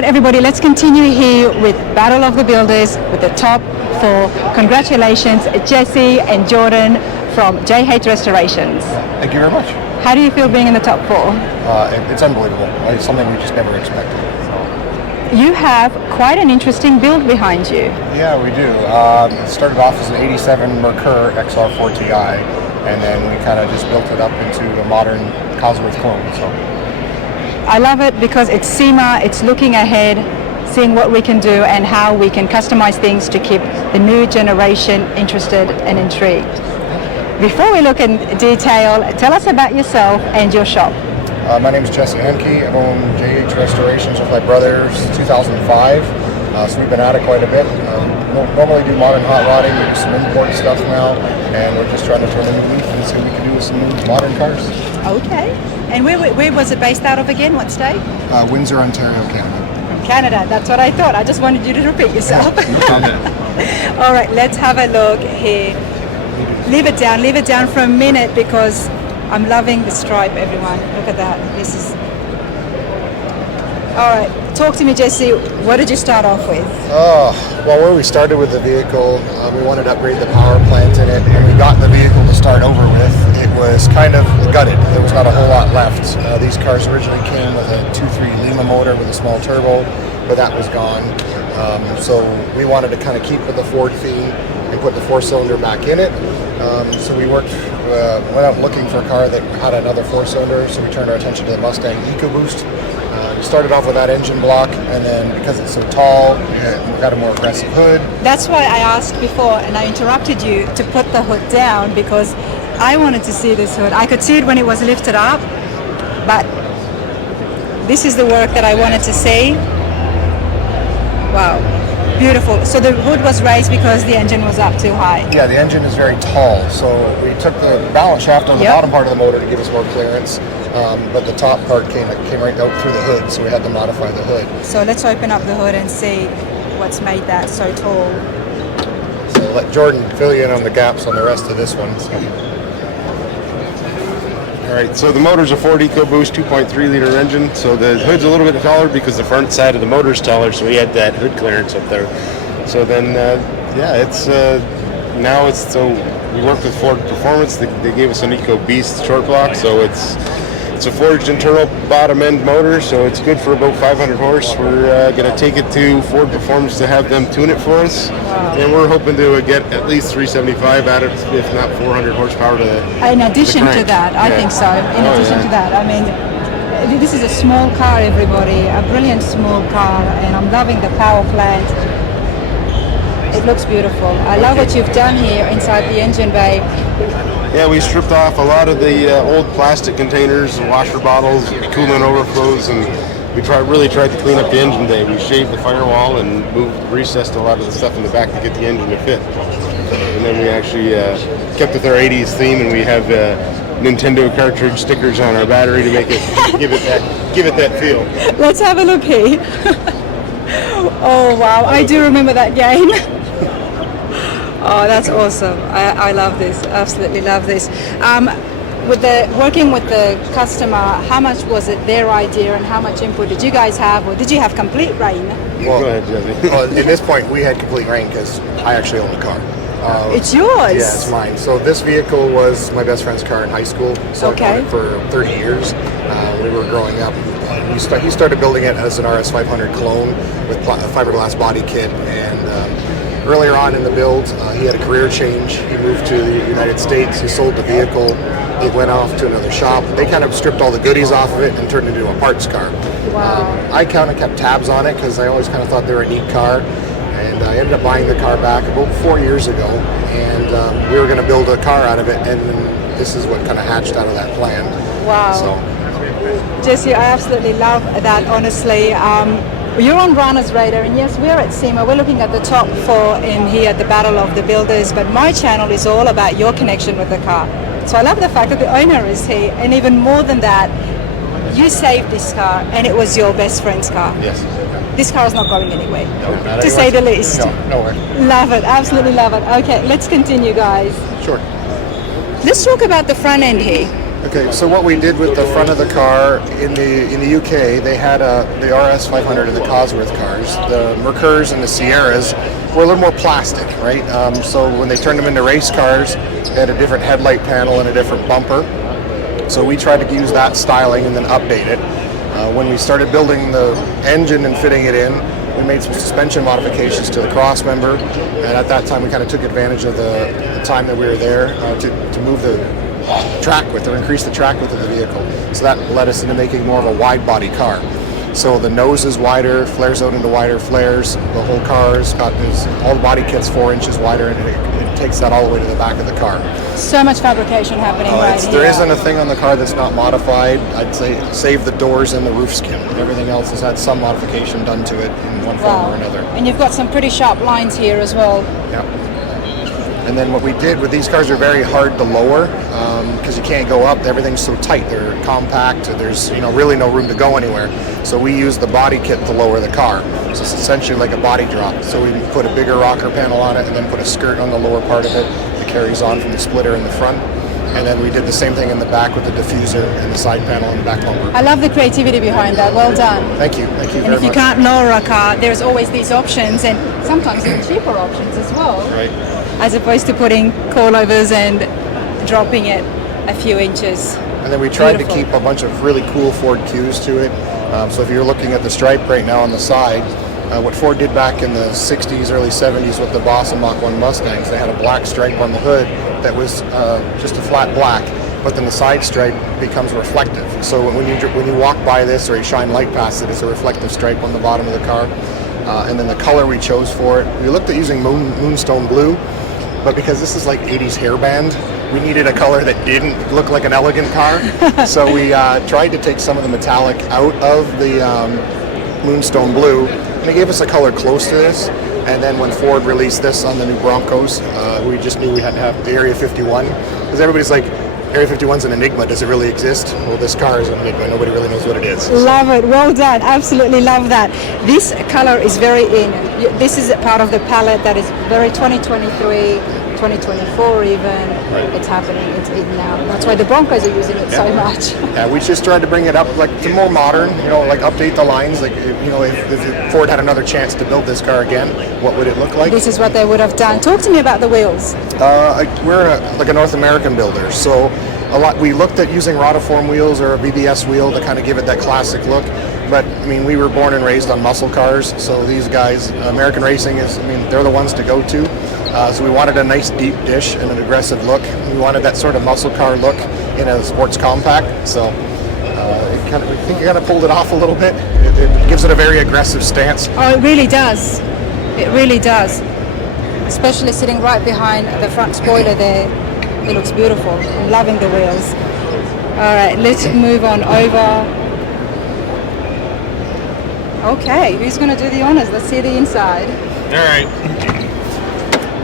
right, everybody, let's continue here with Battle of the Builders with the top 4. Congratulations, Jesse and Jordan from JH Restorations. Thank you very much. How do you feel being in the top 4? It's unbelievable. It's something we just never expected. So. You have quite an interesting build behind you. Yeah, we do. It started off as an 87 Merkur XR4TI, and then we kind of just built it up into a modern Cosworth clone. So. I love it because it's Sema, it's looking ahead, seeing what we can do and how we can customize things to keep the new generation interested and intrigued. Before we look in detail, tell us about yourself and your shop. My name is Jordan Henke. I've owned JH Restorations with my brother since 2005, so we've been at it quite a bit. Normally do modern hot rodding, we do some import stuff now, and we're just trying to turn a new leaf and see what we can do with some new modern cars. Okay. And where was it based out of again? What state? Windsor, Ontario, Canada. Canada, that's what I thought. I just wanted you to repeat yourself. No problem. All right, let's have a look here. Leave it down for a minute because I'm loving the stripe, everyone. Look at that. This is... All right, talk to me, Jesse. What did you start off with? Well, where we started with the vehicle, we wanted to upgrade the power plant in it. When we got the vehicle to start over with, it was kind of gutted. There was not a whole lot left. These cars originally came with a 2.3 Lima motor with a small turbo, but that was gone. So we wanted to kind of keep with the Ford theme and put the 4-cylinder back in it. So we went out looking for a car that had another 4-cylinder, so we turned our attention to the Mustang EcoBoost. We started off with that engine block, and then because it's so tall, we got a more aggressive hood. That's why I asked before, and I interrupted you to put the hood down because I wanted to see this hood. I could see it when it was lifted up, but this is the work that I wanted to see. Wow. Beautiful. So the hood was raised because the engine was up too high. Yeah, the engine is very tall, so we took the balance shaft on the bottom part of the motor to give us more clearance, but the top part came right out through the hood, so we had to modify the hood. So let's open up the hood and see what's made that so tall. So let Jordan fill you in on the gaps on the rest of this one. So. All right, so the motor's a Ford EcoBoost 2.3 liter engine, so the hood's a little bit taller because the front side of the motor's taller, so we had that hood clearance up there. So then, so we worked with Ford Performance. They gave us an EcoBeast short block, so it's a forged internal bottom end motor, so it's good for about 500 horse. We're going to take it to Ford Performance to have them tune it for us, and we're hoping to get at least 375 out of it, if not 400 horsepower to the In addition to that, I think so. In addition to that, I mean, this is a small car, everybody, a brilliant small car, and I'm loving the power plant. It looks beautiful. I love what you've done here inside the engine bay. Yeah, we stripped off a lot of the old plastic containers, washer bottles, coolant overflows, and we really tried to clean up the engine bay. We shaved the firewall and recessed a lot of the stuff in the back to get the engine to fit. And then we actually kept with our 80s theme, and we have Nintendo cartridge stickers on our battery to make it give it that feel. Let's have a look here. Oh wow, I do remember that game. Oh, that's awesome. I love this. Absolutely love this. Working with the customer, how much was it their idea and how much input did you guys have, or did you have complete reign? Well, go ahead, Jesse. Well, at this point, we had complete reign because I actually own the car. It's yours? Yeah, it's mine. So this vehicle was my best friend's car in high school. So okay. I owned it for 30 years. We were growing up. He started building it as an RS500 clone with a fiberglass body kit, and earlier on in the build, he had a career change. He moved to the United States. He sold the vehicle. He went off to another shop. They kind of stripped all the goodies off of it and turned it into a parts car. Wow. I kind of kept tabs on it because I always kind of thought they were a neat car. And I ended up buying the car back about 4 years ago, and we were going to build a car out of it, and this is what kind of hatched out of that plan. Wow. So. Jesse, I absolutely love that, honestly. You're on Rana's radar, and yes, we're at Sema. We're looking at the top 4 in here at the Battle of the Builders, but my channel is all about your connection with the car. So I love the fact that the owner is here, and even more than that, you saved this car, and it was your best friend's car. Yes. This car is not going anywhere, No, to say the least. No, nowhere. Love it, absolutely love it. Okay, let's continue, guys. Sure. Let's talk about the front end here. Okay, so what we did with the front of the car in the UK, they had the RS500 and the Cosworth cars. The Merkurs and the Sierras were a little more plastic, right? So when they turned them into race cars, they had a different headlight panel and a different bumper. So we tried to use that styling and then update it. When we started building the engine and fitting it in, we made some suspension modifications to the cross member, and at that time we kind of took advantage of the time that we were there to move the track width or increase the track width of the vehicle. So that led us into making more of a wide body car. So the nose is wider, flares out into wider flares. The whole car has got all the body kit's 4 inches wider, and it takes that all the way to the back of the car. So much fabrication happening right here. There isn't a thing on the car that's not modified. I'd say save the doors and the roof skin. Everything else has had some modification done to it in one form or another. And you've got some pretty sharp lines here as well. Yeah. And then what we did with these cars are very hard to lower because you can't go up. Everything's so tight. They're compact. There's really no room to go anywhere. So we use the body kit to lower the car. So it's essentially like a body drop. So we put a bigger rocker panel on it and then put a skirt on the lower part of it that carries on from the splitter in the front. And then we did the same thing in the back with the diffuser and the side panel and the back bumper. I love the creativity behind that. Well done. Thank you. Thank you very much. And if you can't lower a car, there's always these options, and sometimes even cheaper options as well. Right. As opposed to putting coilovers and dropping it a few inches. And then we tried to keep a bunch of really cool Ford cues to it. So if you're looking at the stripe right now on the side, what Ford did back in the 60s, early 70s with the Boss and Mach 1 Mustangs, they had a black stripe on the hood that was just a flat black, but then the side stripe becomes reflective. So when you walk by this or you shine light past it, it's a reflective stripe on the bottom of the car. And then the color we chose for it, we looked at using Moonstone Blue, but because this is like 80s hairband, we needed a color that didn't look like an elegant car. So we tried to take some of the metallic out of the Moonstone Blue, and they gave us a color close to this. And then when Ford released this on the new Broncos, we just knew we had to have the Area 51, because everybody's like, Area 51's an enigma, does it really exist? Well, this car is an enigma, nobody really knows what it is. Love it, well done, absolutely love that. This color is very in. This is part of the palette that is very 2023, 2024 even. Right. It's happening, it's in now. That's why the Broncos are using it so much. Yeah, we just tried to bring it up to more modern, like update the lines. Like, if Ford had another chance to build this car again, what would it look like? This is what they would have done. Talk to me about the wheels. We're a North American builder, so we looked at using Rotiform wheels or a BBS wheel to kind of give it that classic look. But I mean, we were born and raised on muscle cars, so these guys, American Racing they're the ones to go to. So we wanted a nice deep dish and an aggressive look. We wanted that sort of muscle car look in a sports compact. So I think it kind of pulled it off a little bit. It gives it a very aggressive stance. Oh, it really does. It really does. Especially sitting right behind the front spoiler there. It looks beautiful. I'm loving the wheels. All right, let's move on over. Okay, who's going to do the honors? Let's see the inside. All right.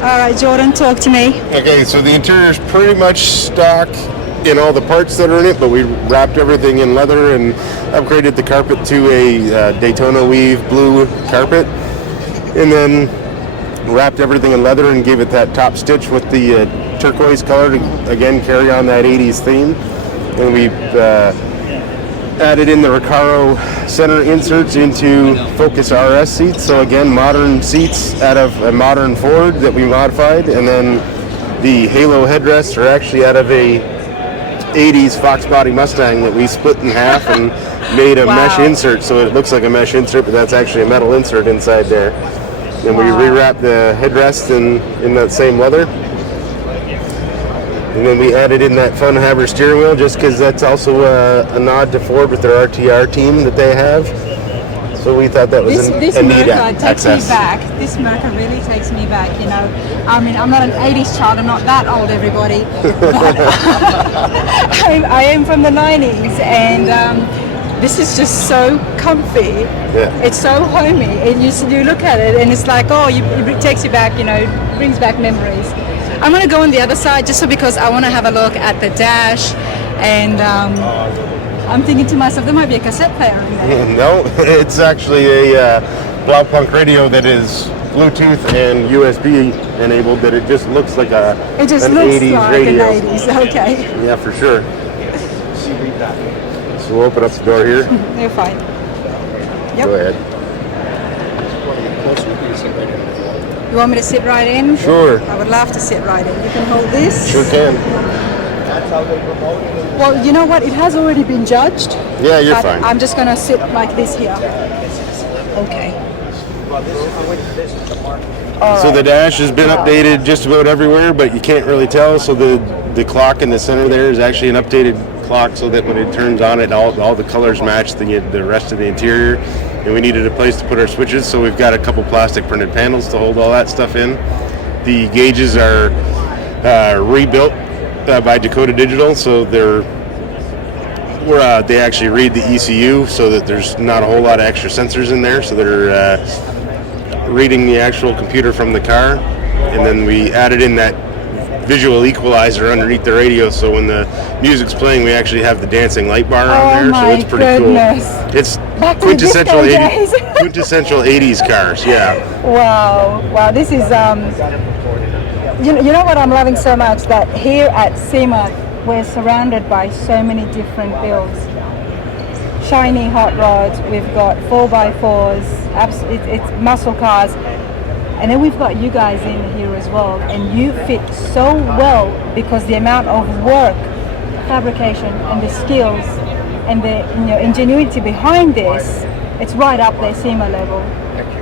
All right, Jordan, talk to me. Okay, so the interior is pretty much stock in all the parts that are in it, but we wrapped everything in leather and upgraded the carpet to a Daytona Weave blue carpet, and then wrapped everything in leather and gave it that top stitch with the turquoise color to again carry on that 80s theme. And we added in the Recaro center inserts into Focus RS seats, so again modern seats out of a modern Ford that we modified, and then the Halo headrests are actually out of a 80s Fox body Mustang that we split in half and made a mesh insert, so it looks like a mesh insert, but that's actually a metal insert inside there. And we rewrapped the headrest in that same leather. And then we added in that fun Haber steering wheel just because that's also a nod to Ford with their RTR team that they have. So we thought that was this a neat Merkur takes access. me back. This Merkur really takes me back, I mean, I'm not an 80s child, I'm not that old, everybody. But I am from the 90s, and this is just so comfy. Yeah. It's so homey, and you look at it and it's like, it takes you back, brings back memories. I'm going to go on the other side just because I want to have a look at the dash, and I'm thinking to myself, there might be a cassette player in there. No, it's actually a Blaupunk radio that is Bluetooth and USB enabled, that it just looks like an 80s radio. An 80s, okay. Yeah, for sure. So we'll open up the door here. You're fine. Yep. Go ahead. You want me to sit right in? Sure. I would love to sit right in. You can hold this. Sure can. Well, you know what? It has already been judged. Yeah, you're but fine. I'm just going to sit like this here. Okay. So the dash has been updated just about everywhere, but you can't really tell. So the clock in the center there is actually an updated clock, so that when it turns on, it all the colors match the rest of the interior. And we needed a place to put our switches, so we've got a couple plastic printed panels to hold all that stuff in. The gauges are rebuilt by Dakota Digital, so they actually read the ECU, so that there's not a whole lot of extra sensors in there, so they're reading the actual computer from the car. And then we added in that visual equalizer underneath the radio, so when the music's playing, we actually have the dancing light bar on there, so it's pretty cool. It's quintessential 80s cars, yeah. Wow, this is you know what I'm loving so much, that here at Sema we're surrounded by so many different builds. Shiny hot rods, we've got 4x4s, it's muscle cars, and then we've got you guys in here as well, and you fit so well because the amount of work, fabrication, and the skills and the ingenuity behind this, it's right up there Sema level.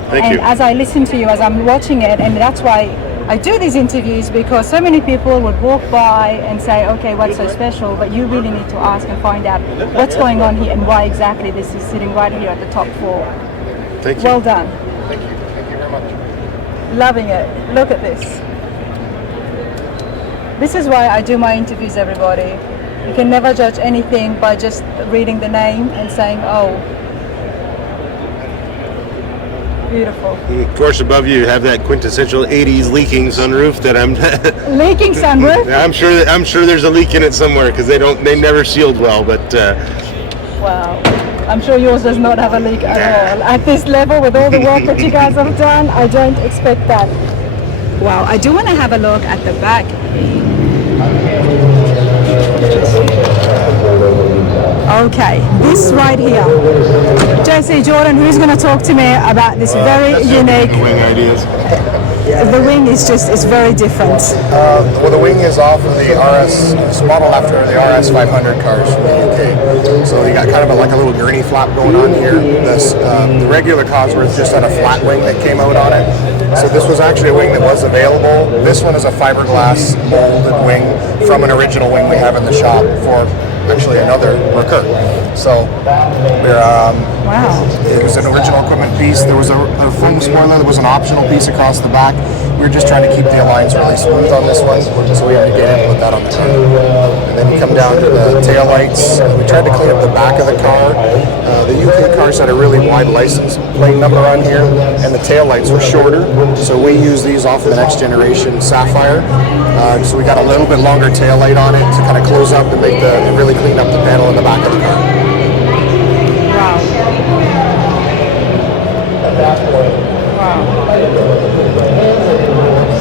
Thank you. As I listen to you, as I'm watching it, and that's why I do these interviews, because so many people would walk by and say, okay, what's so special? But you really need to ask and find out what's going on here and why exactly this is sitting right here at the top floor. Thank you. Well done. Thank you. Thank you very much. Loving it. Look at this. This is why I do my interviews, everybody. You can never judge anything by just reading the name and saying, oh, beautiful. And of course, above you have that quintessential 80s leaking sunroof that I'm leaking sunroof. I'm sure there's a leak in it somewhere, because they never sealed well, but wow, I'm sure yours does not have a leak at all. At this level, with all the work that you guys have done, I don't expect that. Wow, I do want to have a look at the back. Okay, this right here. Jesse, Jordan, who's going to talk to me about this very unique wing ideas? The wing is it's very different. Well, the wing is off of the RS, it's modeled after the RS 500 cars from the UK. So you got kind of like a little gurney flap going on here. The regular Cosworth just had a flat wing that came out on it. So this was actually a wing that was available. This one is a fiberglass molded wing from an original wing we have in the shop for actually another Merkur. So wow. It was an original equipment piece. There was a foam spoiler that was an optional piece across the back. We were just trying to keep the aligns really smooth on this one, so we had to get in and put that on the car. And then you come down to the tail lights. We tried to clean up the back of the car. The UK cars had a really wide license plate number on here, and the tail lights were shorter, so we use these off of the next generation Sapphire. So we got a little bit longer tail light on it to kind of close up and really clean up the panel in the back of the car. Wow. Wow.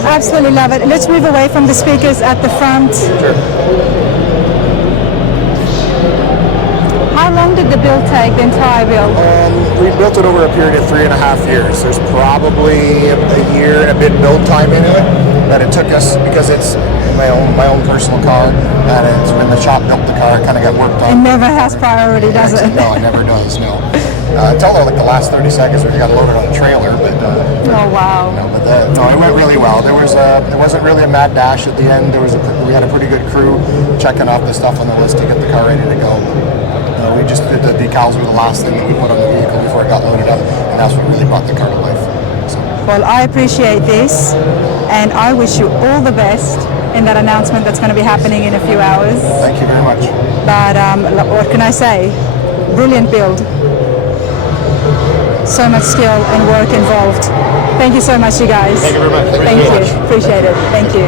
Absolutely love it. Let's move away from the speakers at the front. Sure. How long did the build take, the entire build? We built it over a period of 3.5 years. There's probably a year and a bit build time into it that it took us, because it's my own personal car, and it's when the shop built the car, it kind of got worked on. It never has priority, does it? No, it never does, no. Until like the last 30 seconds when you got loaded on the trailer, but oh wow. No, it went really well. There wasn't really a mad dash at the end. We had a pretty good crew checking off the stuff on the list to get the car ready to go. We just did the decals were the last thing that we put on the vehicle before it got loaded up, and that's what really brought the car to life. So. Well, I appreciate this, and I wish you all the best in that announcement that's going to be happening in a few hours. Thank you very much. But what can I say? Brilliant build. So much skill and work involved. Thank you so much, you guys. Thank you very much. Thank you. Appreciate it. Thank you.